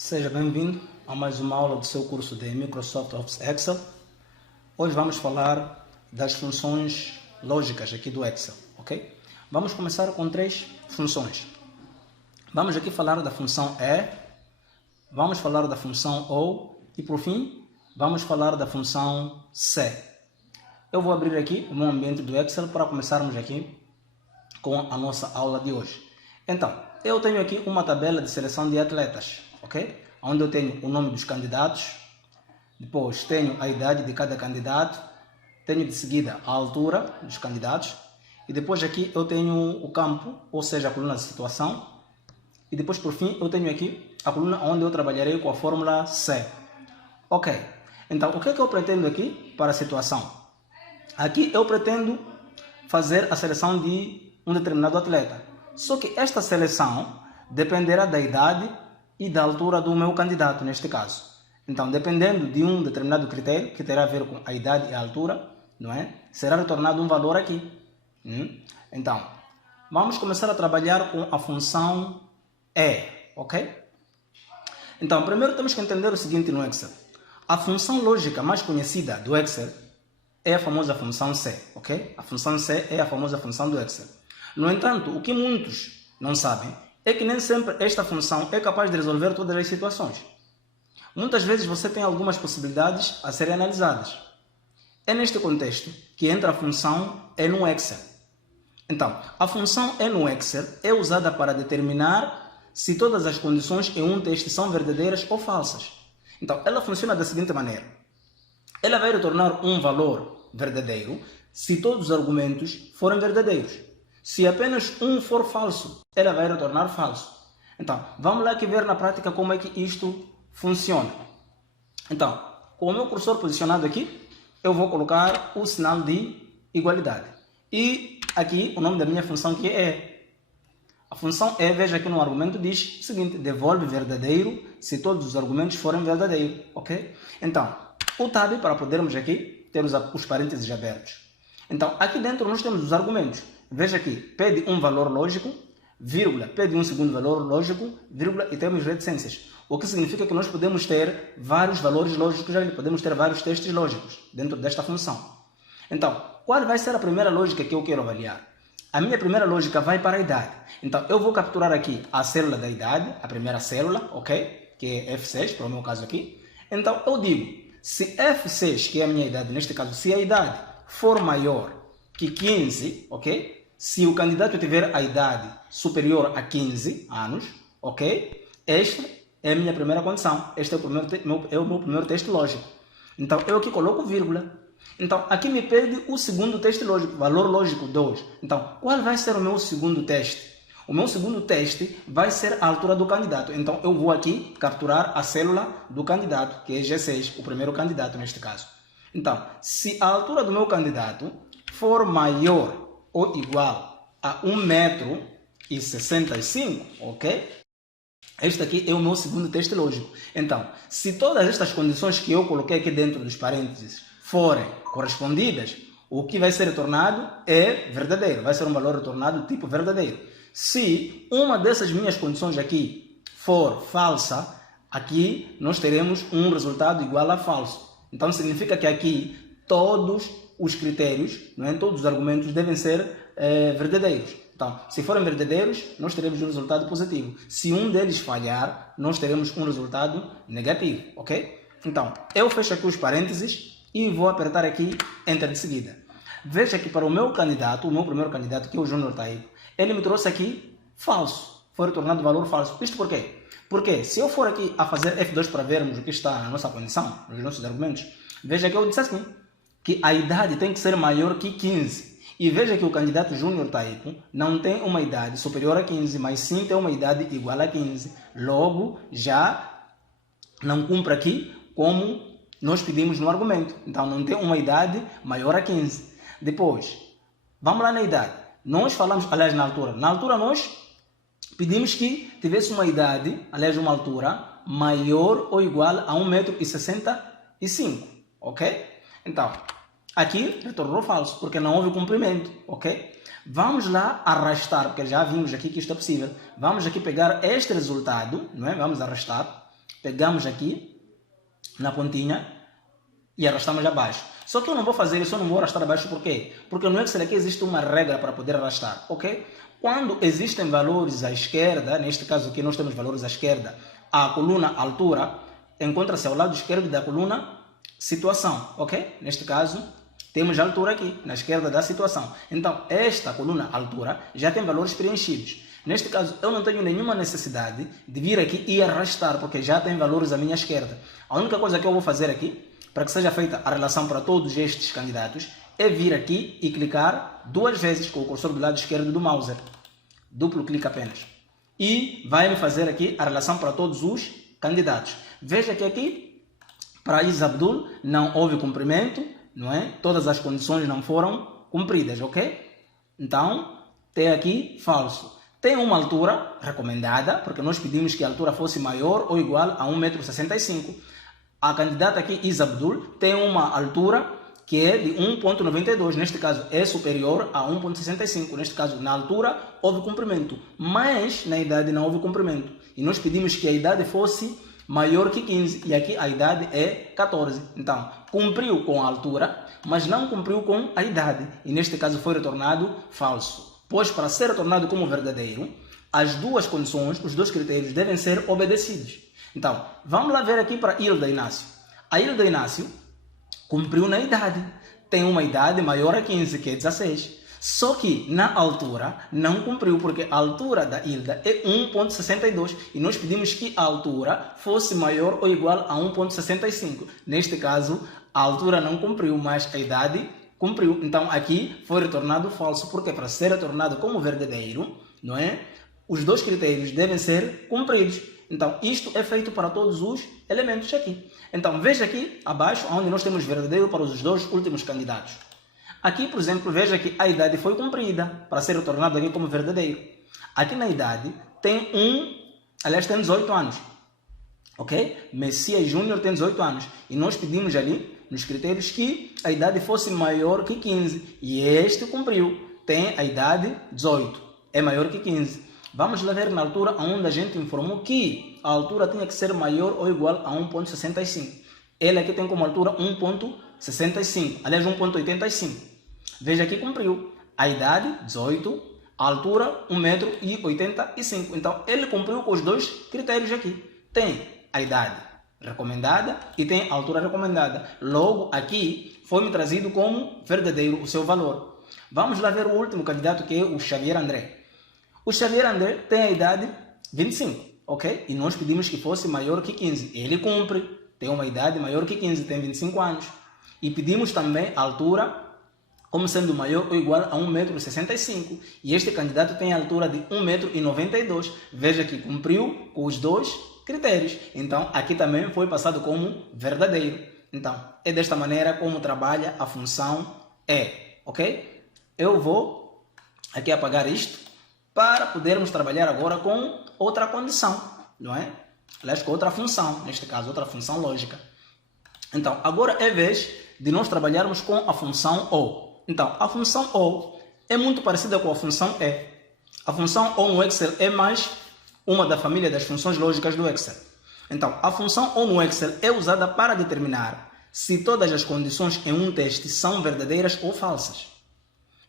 Seja bem-vindo a mais uma aula do seu curso de Microsoft Office Excel. Hoje vamos falar das funções lógicas aqui do Excel, ok? Vamos começar com três funções. Vamos aqui falar da função E, vamos falar da função O e, por fim, vamos falar da função C. Eu vou abrir aqui o meu ambiente do Excel para começarmos aqui com a nossa aula de hoje. Então, eu tenho aqui uma tabela de seleção de atletas, ok? Onde eu tenho o nome dos candidatos, depois tenho a idade de cada candidato, tenho de seguida a altura dos candidatos, e depois aqui eu tenho o campo, ou seja, a coluna de situação, e depois por fim eu tenho aqui a coluna onde eu trabalharei com a fórmula C. Ok, então o que é que eu pretendo aqui para a situação? Aqui eu pretendo fazer a seleção de um determinado atleta, só que esta seleção dependerá da idade e da altura do meu candidato, neste caso. Então, dependendo de um determinado critério, que terá a ver com a idade e a altura, não é? Será retornado um valor aqui. Então, vamos começar a trabalhar com a função E, ok? Então, primeiro temos que entender o seguinte no Excel. A função lógica mais conhecida do Excel é a famosa função C, ok? A função C é a famosa função do Excel. No entanto, o que muitos não sabem é que nem sempre esta função é capaz de resolver todas as situações. Muitas vezes você tem algumas possibilidades a serem analisadas. É neste contexto que entra a função E no Excel. Então, a função E no Excel é usada para determinar se todas as condições em um teste são verdadeiras ou falsas. Então, ela funciona da seguinte maneira. Ela vai retornar um valor verdadeiro se todos os argumentos forem verdadeiros. Se apenas um for falso, ela vai retornar falso. Então, vamos lá aqui ver na prática como é que isto funciona. Então, com o meu cursor posicionado aqui, eu vou colocar o sinal de igualdade. E aqui o nome da minha função que é E. A função E, veja aqui no argumento, diz o seguinte: devolve verdadeiro se todos os argumentos forem verdadeiros, ok? Então, o tab para podermos aqui ter os parênteses abertos. Então, aqui dentro nós temos os argumentos. Veja aqui, pede um valor lógico, vírgula, pede um segundo valor lógico, vírgula, e temos reticências. O que significa que nós podemos ter vários valores lógicos ali, podemos ter vários testes lógicos dentro desta função. Então, qual vai ser a primeira lógica que eu quero avaliar? A minha primeira lógica vai para a idade. Então, eu vou capturar aqui a célula da idade, a primeira célula, ok? Que é F6, para o meu caso aqui. Então, eu digo, se F6, que é a minha idade, neste caso, se a idade for maior que 15, ok? Se o candidato tiver a idade superior a 15 anos, ok? Esta é a minha primeira condição. Este é o meu primeiro teste lógico. Então, eu aqui coloco vírgula. Então, aqui me pede o segundo teste lógico, valor lógico 2. Então, qual vai ser o meu segundo teste? O meu segundo teste vai ser a altura do candidato. Então, eu vou aqui capturar a célula do candidato, que é G6, o primeiro candidato neste caso. Então, se a altura do meu candidato for maior ou igual a 1,65 m, ok? Este aqui é o meu segundo teste lógico. Então, se todas estas condições que eu coloquei aqui dentro dos parênteses forem correspondidas, o que vai ser retornado é verdadeiro, vai ser um valor retornado tipo verdadeiro. Se uma dessas minhas condições aqui for falsa, aqui nós teremos um resultado igual a falso. Então, significa que aqui todos os critérios, não é? Todos os argumentos devem ser verdadeiros. Então, se forem verdadeiros, nós teremos um resultado positivo. Se um deles falhar, nós teremos um resultado negativo, ok? Então, eu fecho aqui os parênteses e vou apertar aqui Enter de seguida. Veja que para o meu candidato, o meu primeiro candidato, que é o Júnior Taipo, ele me trouxe aqui falso. Foi retornado valor falso. Isto por quê? Porque se eu for aqui a fazer F2 para vermos o que está na nossa condição, nos nossos argumentos, veja que eu disse assim, que a idade tem que ser maior que 15. E veja que o candidato Júnior Taipo não tem uma idade superior a 15, mas sim tem uma idade igual a 15. Logo, já não cumpre aqui como nós pedimos no argumento. Então, não tem uma idade maior a 15. Depois, vamos lá na idade. Nós falamos, aliás, na altura. Na altura, nós pedimos que tivesse uma idade, aliás, uma altura maior ou igual a 1,65 m, ok? Então, aqui retornou falso, porque não houve cumprimento, ok? Vamos lá arrastar, porque já vimos aqui que isto é possível. Vamos aqui pegar este resultado, não é? Vamos arrastar. pegamos aqui na pontinha e arrastamos abaixo. Só que eu não vou fazer isso, eu não vou arrastar abaixo, por quê? Porque no Excel aqui existe uma regra para poder arrastar, ok? Quando existem valores à esquerda, neste caso aqui nós temos valores à esquerda, a coluna altura encontra-se ao lado esquerdo da coluna situação, ok? Neste caso, temos a altura aqui, na esquerda da situação. Então, esta coluna altura já tem valores preenchidos. Neste caso, eu não tenho nenhuma necessidade de vir aqui e arrastar, porque já tem valores à minha esquerda. A única coisa que eu vou fazer aqui, para que seja feita a relação para todos estes candidatos, é vir aqui e clicar 2 vezes com o cursor do lado esquerdo do mouse. Duplo clique apenas. E vai me fazer aqui a relação para todos os candidatos. Veja que aqui, para Isa Abdul, não houve cumprimento, não é? Todas as condições não foram cumpridas, ok? Então, tem aqui falso. Tem uma altura recomendada, porque nós pedimos que a altura fosse maior ou igual a 1,65 m. A candidata aqui, Isa Abdul, tem uma altura que é de 1,92. Neste caso, é superior a 1,65. Neste caso, na altura, houve cumprimento. Mas, na idade, não houve cumprimento. E nós pedimos que a idade fosse maior que 15. E aqui, a idade é 14. Então, cumpriu com a altura, mas não cumpriu com a idade. E, neste caso, foi retornado falso. Pois, para ser retornado como verdadeiro, as duas condições, os 2 critérios, devem ser obedecidos. Então, vamos lá ver aqui para Hilda Inácio. A Hilda Inácio cumpriu na idade. Tem uma idade maior a 15, que é 16. Só que na altura não cumpriu, porque a altura da Hilda é 1,62. E nós pedimos que a altura fosse maior ou igual a 1,65. Neste caso, a altura não cumpriu, mas a idade cumpriu. Então, aqui foi retornado falso, porque para ser retornado como verdadeiro, não é? Os 2 critérios devem ser cumpridos. Então, isto é feito para todos os elementos aqui. Então, veja aqui abaixo, onde nós temos verdadeiro para os 2 últimos candidatos. Aqui, por exemplo, veja que a idade foi cumprida para ser retornado aqui como verdadeiro. Aqui na idade tem tem 18 anos. Ok? Messias Júnior tem 18 anos. E nós pedimos ali, nos critérios, que a idade fosse maior que 15. E este cumpriu. Tem a idade 18. É maior que 15. Vamos lá ver na altura onde a gente informou que a altura tinha que ser maior ou igual a 1,65. Ele aqui tem como altura 1,65, aliás 1,85. Veja que cumpriu. A idade, 18, a altura, 1,85 m. Então, ele cumpriu com os 2 critérios aqui. Tem a idade recomendada e tem a altura recomendada. Logo, aqui foi-me trazido como verdadeiro o seu valor. Vamos lá ver o último candidato, que é o Xavier André. O Xavier André tem a idade 25, ok? E nós pedimos que fosse maior que 15. Ele cumpre, tem uma idade maior que 15, tem 25 anos. E pedimos também a altura como sendo maior ou igual a 1,65 m. E este candidato tem a altura de 1,92 m. Veja que cumpriu com os 2 critérios. Então, aqui também foi passado como verdadeiro. Então, é desta maneira como trabalha a função E, ok? Eu vou aqui apagar isto, para podermos trabalhar agora com outra condição, não é? Aliás, com outra função, neste caso, outra função lógica. Então, agora é vez de nós trabalharmos com a função O. Então, a função O é muito parecida com a função E. A função O no Excel é mais uma da família das funções lógicas do Excel. Então, a função O no Excel é usada para determinar se todas as condições em um teste são verdadeiras ou falsas.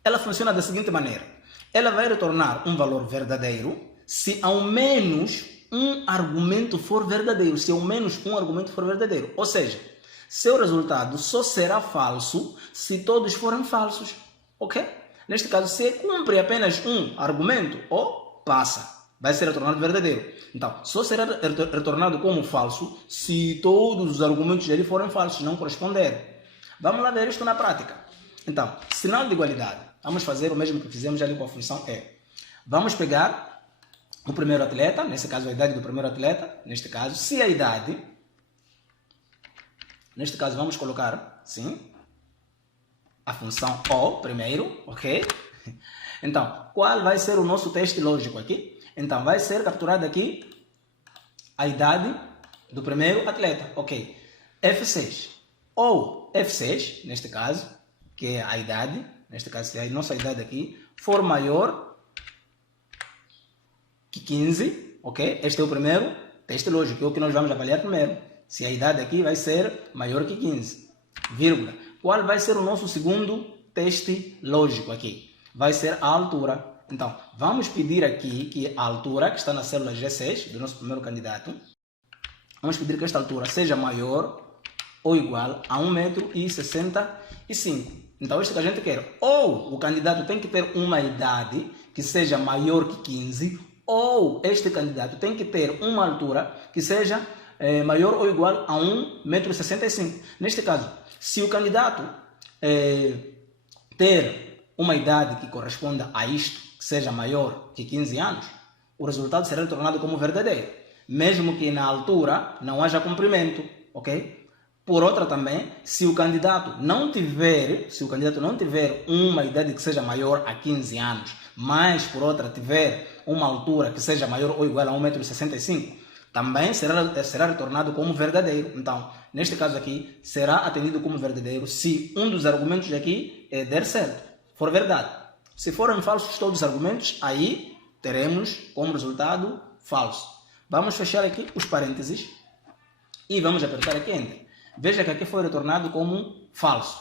Ela funciona da seguinte maneira. Ela vai retornar um valor verdadeiro se ao menos um argumento for verdadeiro. Se ao menos um argumento for verdadeiro. Ou seja, seu resultado só será falso se todos forem falsos. Ok? Neste caso, se cumpre apenas um argumento, ou passa. Vai ser retornado verdadeiro. Então, só será retornado como falso se todos os argumentos dele forem falsos, não corresponderem. Vamos lá ver isto na prática. Então, sinal de igualdade. Vamos fazer o mesmo que fizemos ali com a função E. Vamos pegar o primeiro atleta, nesse caso a idade do primeiro atleta, neste caso, se a idade, neste caso vamos colocar, sim, a função O primeiro, ok? Então, qual vai ser o nosso teste lógico aqui? Então, vai ser capturado aqui a idade do primeiro atleta, ok? F6. Ou F6, neste caso, que é a idade, neste caso, se a nossa idade aqui for maior que 15, ok? Este é o primeiro teste lógico, é o que nós vamos avaliar primeiro. Se a idade aqui vai ser maior que 15, vírgula. Qual vai ser o nosso segundo teste lógico aqui? Vai ser a altura. Então, vamos pedir aqui que a altura, que está na célula G6, do nosso primeiro candidato, vamos pedir que esta altura seja maior ou igual a 1,65 m. Então, isto que a gente quer. Ou o candidato tem que ter uma idade que seja maior que 15, ou este candidato tem que ter uma altura que seja maior ou igual a 1,65 m. Neste caso, se o candidato ter uma idade que corresponda a isto, que seja maior que 15 anos, o resultado será retornado como verdadeiro, mesmo que na altura não haja comprimento, ok? Por outra também, se o candidato não tiver uma idade que seja maior a 15 anos, mas por outra tiver uma altura que seja maior ou igual a 1,65 m, também será retornado como verdadeiro. Então, neste caso aqui, será atendido como verdadeiro se um dos argumentos aqui der certo, for verdade. Se forem falsos todos os argumentos, aí teremos como resultado falso. Vamos fechar aqui os parênteses e vamos apertar aqui Enter. Veja que aqui foi retornado como falso.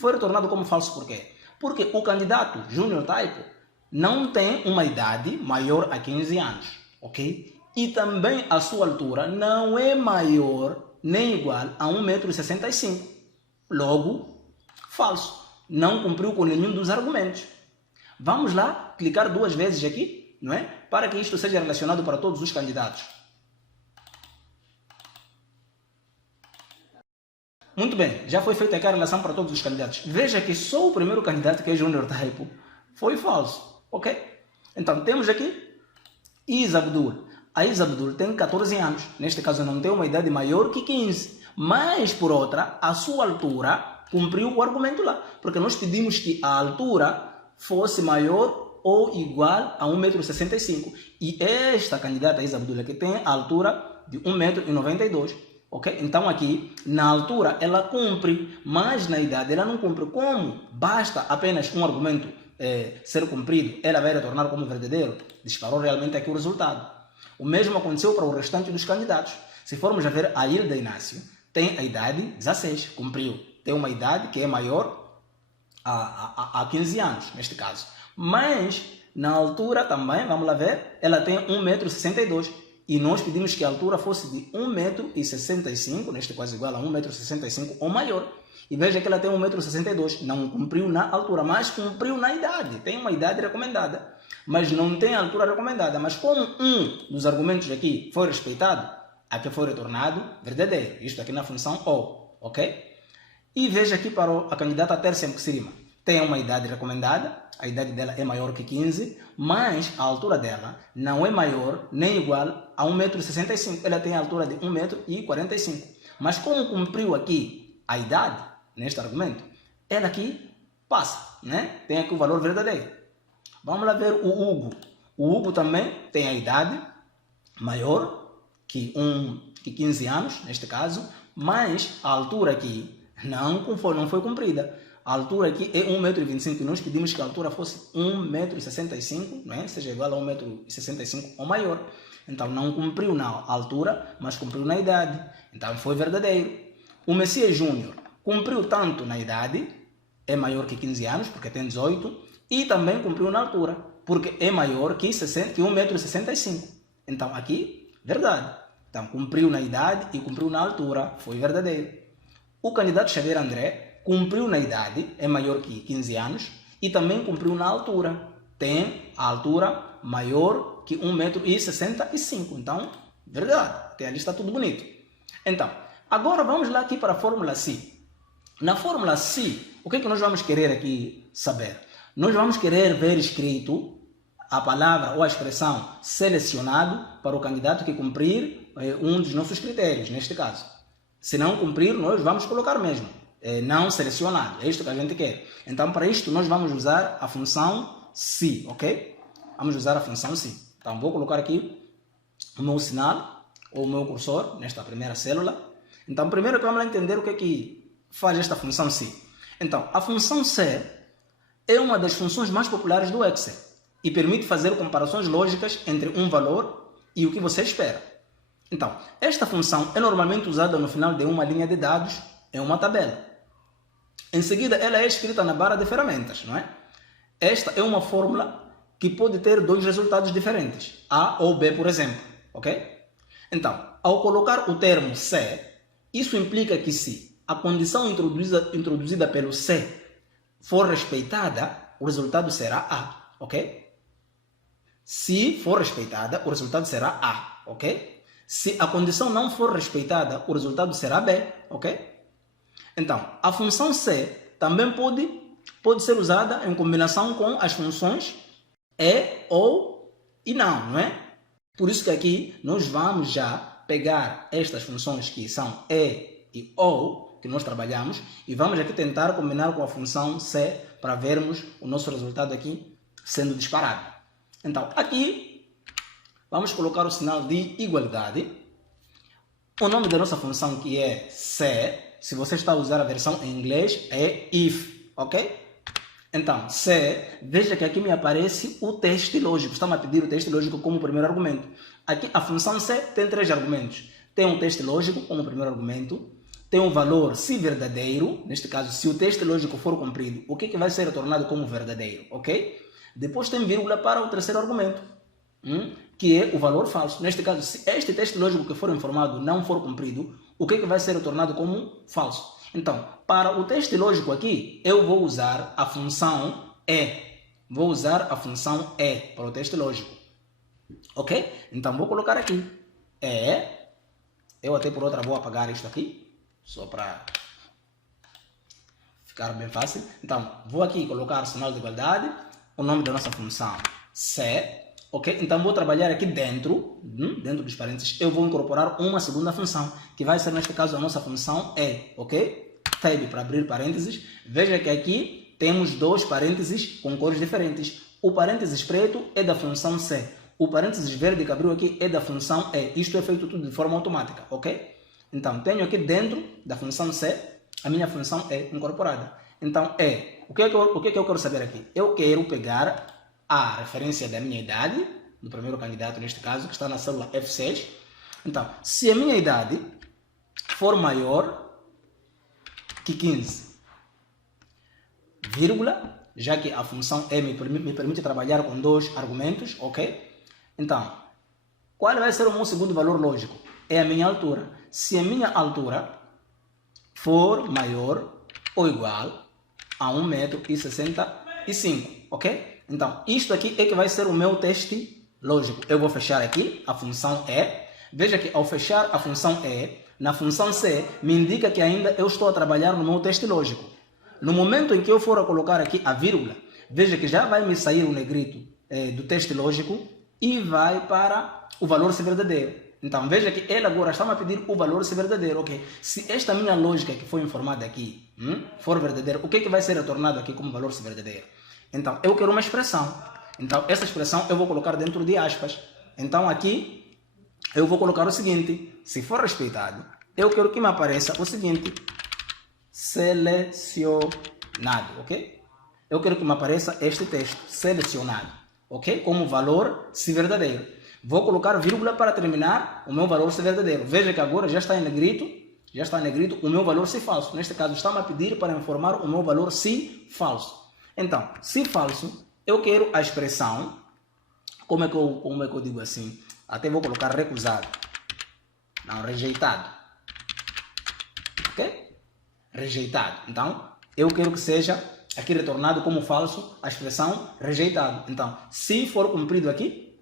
Foi retornado como falso por quê? Porque o candidato Junior Typo não tem uma idade maior a 15 anos, ok? E também a sua altura não é maior nem igual a 1,65 m. Logo, falso. Não cumpriu com nenhum dos argumentos. Vamos lá clicar 2 vezes aqui, não é? Para que isto seja relacionado para todos os candidatos. Muito bem, já foi feita aqui a relação para todos os candidatos. Veja que só o primeiro candidato, que é Junior Typo, foi falso, ok? Então, temos aqui Isa Abdul. A Isa Abdul tem 14 anos. Neste caso, não tem uma idade maior que 15. Mas, por outra, a sua altura cumpriu o argumento lá. Porque nós pedimos que a altura fosse maior ou igual a 1,65 m. E esta candidata, Isa Abdul, que tem a altura de 1,92 m. Ok? Então aqui, na altura, ela cumpre, mas na idade ela não cumpre. Como basta apenas um argumento ser cumprido, ela vai retornar como verdadeiro. Disparou realmente aqui o resultado. O mesmo aconteceu para o restante dos candidatos. Se formos a ver, a Hilda Inácio tem a idade 16, cumpriu. Tem uma idade que é maior a 15 anos, neste caso. Mas, na altura também, vamos lá ver, ela tem 1,62 m. E nós pedimos que a altura fosse de 1,65 m, neste caso igual a 1,65 m ou maior. E veja que ela tem 1,62 m. Não cumpriu na altura, mas cumpriu na idade. Tem uma idade recomendada, mas não tem a altura recomendada. Mas como um dos argumentos aqui foi respeitado, aqui foi retornado verdadeiro. Isto aqui na função OR, ok? E veja aqui para a candidata Tércia Muxirima. Tem uma idade recomendada, a idade dela é maior que 15, mas a altura dela não é maior nem igual a 1,65 m. Ela tem a altura de 1,45 m. Mas como cumpriu aqui a idade, neste argumento, ela aqui passa, né? Tem aqui o valor verdadeiro. Vamos lá ver o Hugo. O Hugo também tem a idade maior que 15 anos, neste caso, mas a altura aqui não foi cumprida. A altura aqui é 1,25 m e nós pedimos que a altura fosse 1,65 m, não é? Seja igual a 1,65 m ou maior. Então não cumpriu na altura, mas cumpriu na idade. Então foi verdadeiro. O Messias Júnior cumpriu tanto na idade, é maior que 15 anos, porque tem 18, e também cumpriu na altura, porque é maior que 1,65 m. Então aqui, verdade. Então cumpriu na idade e cumpriu na altura, foi verdadeiro. O candidato Xavier André cumpriu na idade, é maior que 15 anos, e também cumpriu na altura. Tem a altura maior que 1,65 m. Então, verdade, até ali está tudo bonito. Então, agora vamos lá aqui para a fórmula C. Na fórmula C, o que é que nós vamos querer aqui saber? Nós vamos querer ver escrito a palavra ou a expressão selecionado para o candidato que cumprir um dos nossos critérios, neste caso. Se não cumprir, nós vamos colocar mesmo não selecionado. É isto que a gente quer. Então, para isto, nós vamos usar a função se, ok? Vamos usar a função se. Então, vou colocar aqui o meu sinal, ou o meu cursor, nesta primeira célula. Então, primeiro que vamos lá entender o que é que faz esta função se. Então, a função se é uma das funções mais populares do Excel e permite fazer comparações lógicas entre um valor e o que você espera. Então, esta função é normalmente usada no final de uma linha de dados em uma tabela. Em seguida, ela é escrita na barra de ferramentas, não é? Esta é uma fórmula que pode ter dois resultados diferentes, A ou B, por exemplo, ok? Então, ao colocar o termo se, isso implica que se a condição introduzida pelo se for respeitada, o resultado será A, ok? Se for respeitada, o resultado será A, ok? Se a condição não for respeitada, o resultado será B, ok? Então, a função se também pode ser usada em combinação com as funções e, ou e não é? Por isso que aqui nós vamos já pegar estas funções que são e ou, que nós trabalhamos, e vamos aqui tentar combinar com a função se para vermos o nosso resultado aqui sendo disparado. Então, aqui vamos colocar o sinal de igualdade. O nome da nossa função que é se você está a usar a versão em inglês, é if, ok? Então, veja que aqui me aparece o teste lógico. Está-me a pedir o teste lógico como primeiro argumento. Aqui a função se tem três argumentos. Tem um teste lógico como primeiro argumento. Tem um valor se verdadeiro. Neste caso, se o teste lógico for cumprido, o que vai ser retornado como verdadeiro, ok? Depois tem vírgula para o terceiro argumento, que é o valor falso. Neste caso, se este teste lógico que for informado não for cumprido, o que vai ser retornado como falso? Então, para o teste lógico aqui, eu vou usar a função e. Vou usar a função e para o teste lógico. Ok? Então, vou colocar aqui eu até por outra vou apagar isto aqui, só para ficar bem fácil. Então, vou aqui colocar o sinal de igualdade, o nome da nossa função se. Ok? Então, vou trabalhar aqui dentro dos parênteses, eu vou incorporar uma segunda função, que vai ser, neste caso, a nossa função e, ok? Tab para abrir parênteses. Veja que aqui temos dois parênteses com cores diferentes. O parênteses preto é da função se. O parênteses verde que abriu aqui é da função e. Isto é feito tudo de forma automática, ok? Então, tenho aqui dentro da função se a minha função e incorporada. Então, o que é que eu quero saber aqui? Eu quero pegar a referência da minha idade, do primeiro candidato neste caso, que está na célula F6. Então, se a minha idade for maior que 15, vírgula, já que a função E me permite trabalhar com dois argumentos, ok? Então, qual vai ser o meu segundo valor lógico? É a minha altura. Se a minha altura for maior ou igual a 1,65 m, ok? Então, isto aqui é que vai ser o meu teste lógico. Eu vou fechar aqui a função E. Veja que ao fechar a função E, na função C, me indica que ainda eu estou a trabalhar no meu teste lógico. No momento em que eu for a colocar aqui a vírgula, veja que já vai me sair o negrito do teste lógico e vai para o valor se verdadeiro. Então, veja que ele agora está a pedir o valor se verdadeiro, ok? Se esta minha lógica que foi informada aqui for verdadeira, o que vai ser retornado aqui como valor se verdadeiro? Então, eu quero uma expressão. Então, essa expressão eu vou colocar dentro de aspas. Então, aqui, eu vou colocar o seguinte. Se for respeitado, eu quero que me apareça o seguinte. Selecionado, ok? Eu quero que me apareça este texto. Selecionado, ok? Como valor se verdadeiro. Vou colocar vírgula para terminar o meu valor se verdadeiro. Veja que agora já está em negrito o meu valor se falso. Neste caso, está-me a pedir para informar o meu valor se falso. Então, se falso, eu quero a expressão, como é que eu digo assim? Até vou colocar recusado. Não, rejeitado. Ok? Rejeitado. Então, eu quero que seja aqui retornado como falso a expressão rejeitado. Então, se for cumprido aqui,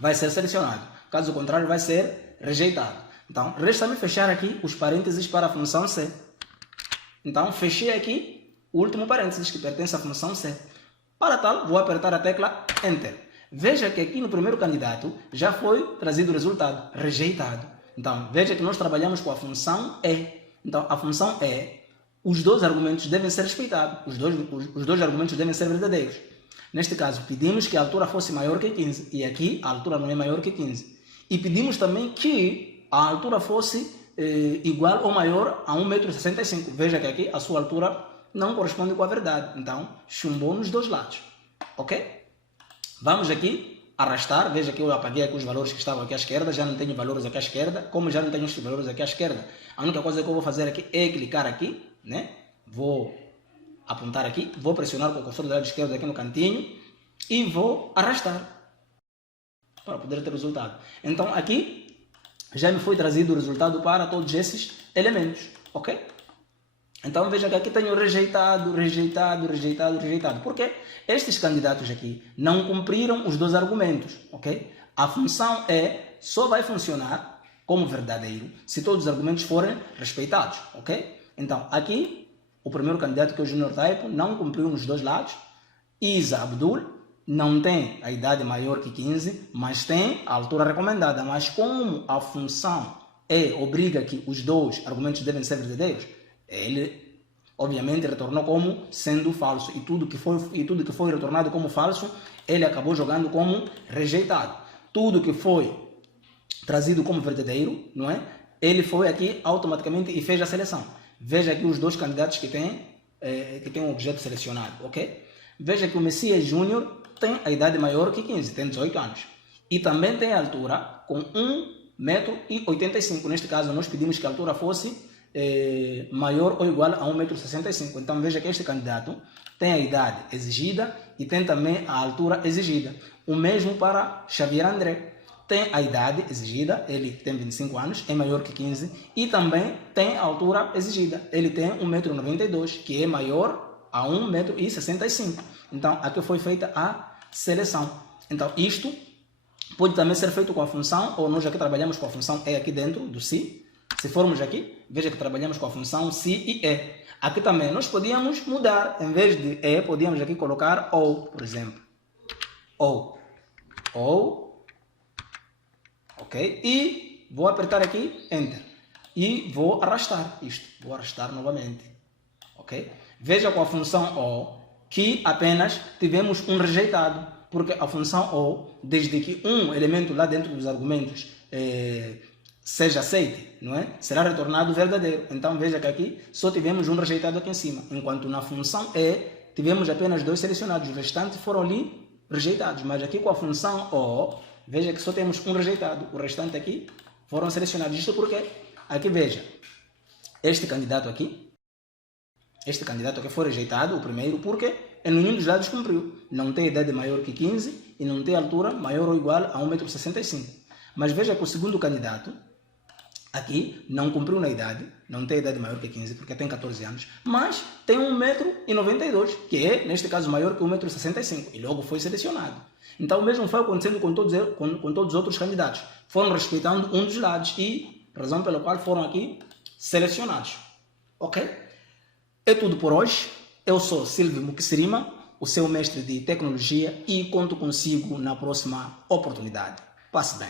vai ser selecionado. Caso contrário, vai ser rejeitado. Então, resta-me fechar aqui os parênteses para a função C. Então, fechei aqui o último parênteses que pertence à função C. Para tal, vou apertar a tecla Enter. Veja que aqui no primeiro candidato já foi trazido o resultado, rejeitado. Então, veja que nós trabalhamos com a função E. Então, a função E, os dois argumentos devem ser respeitados. Os dois argumentos devem ser verdadeiros. Neste caso, pedimos que a altura fosse maior que 15. E aqui, a altura não é maior que 15. E pedimos também que a altura fosse igual ou maior a 1,65 m. Veja que aqui a sua altura não corresponde com a verdade. Então, chumbou nos dois lados. Ok? Vamos aqui arrastar, veja que eu apaguei aqui os valores que estavam aqui à esquerda, já não tenho valores aqui à esquerda, como já não tenho os valores aqui à esquerda, a única coisa que eu vou fazer aqui é clicar aqui, né? Vou apontar aqui, vou pressionar com o cursor do lado esquerdo aqui no cantinho e vou arrastar para poder ter o resultado. Então aqui já me foi trazido o resultado para todos esses elementos, ok? Então veja que aqui tenho rejeitado, rejeitado, rejeitado, rejeitado. Porque estes candidatos aqui não cumpriram os dois argumentos, ok? A função E só vai funcionar como verdadeiro se todos os argumentos forem respeitados, ok? Então aqui o primeiro candidato, que é o Junior Type, não cumpriu nos dois lados. Isa Abdul não tem a idade maior que 15, mas tem a altura recomendada. Mas como a função E obriga que os dois argumentos devem ser verdadeiros, ele obviamente retornou como sendo falso, e tudo que foi retornado como falso, ele acabou jogando como rejeitado. Tudo que foi trazido como verdadeiro, não é? Ele foi aqui automaticamente e fez a seleção. Veja aqui os dois candidatos que têm um objeto selecionado, ok? Veja que o Messias Júnior tem a idade maior que 15, tem 18 anos. E também tem a altura com 1,85 m. Neste caso, nós pedimos que a altura fosse maior ou igual a 1,65 m. Então veja que este candidato tem a idade exigida e tem também a altura exigida. O mesmo para Xavier André. Tem a idade exigida, ele tem 25 anos, é maior que 15, e também tem a altura exigida. Ele tem 1,92 m, que é maior a 1,65 m. Então aqui foi feita a seleção. Então isto pode também ser feito com a função, ou nós aqui trabalhamos com a função E aqui dentro do se. Se formos aqui, veja que trabalhamos com a função se e E. Aqui também nós podíamos mudar, em vez de E, podíamos aqui colocar ou, por exemplo. Ou, ok? E vou apertar aqui Enter. E vou arrastar isto. Vou arrastar novamente, ok? Veja com a função O que apenas tivemos um rejeitado, porque a função O, desde que um elemento lá dentro dos argumentos seja aceite, não é? Será retornado verdadeiro. Então veja que aqui só tivemos um rejeitado aqui em cima, enquanto na função E tivemos apenas dois selecionados, os restantes foram ali rejeitados. Mas aqui com a função O, veja que só temos um rejeitado, o restante aqui foram selecionados. Isto porque aqui veja, este candidato aqui foi rejeitado, o primeiro, porque em nenhum dos lados cumpriu. Não tem idade maior que 15 e não tem altura maior ou igual a 1,65 m. Mas veja que o segundo candidato aqui não cumpriu na idade, não tem idade maior que 15, porque tem 14 anos, mas tem 1,92 m, que é, neste caso, maior que 1,65 m, e logo foi selecionado. Então, o mesmo foi acontecendo com todos os outros candidatos. Foram respeitando um dos lados e razão pela qual foram aqui selecionados. Ok? É tudo por hoje. Eu sou Silvio Muxirima, o seu mestre de tecnologia, e conto consigo na próxima oportunidade. Passe bem.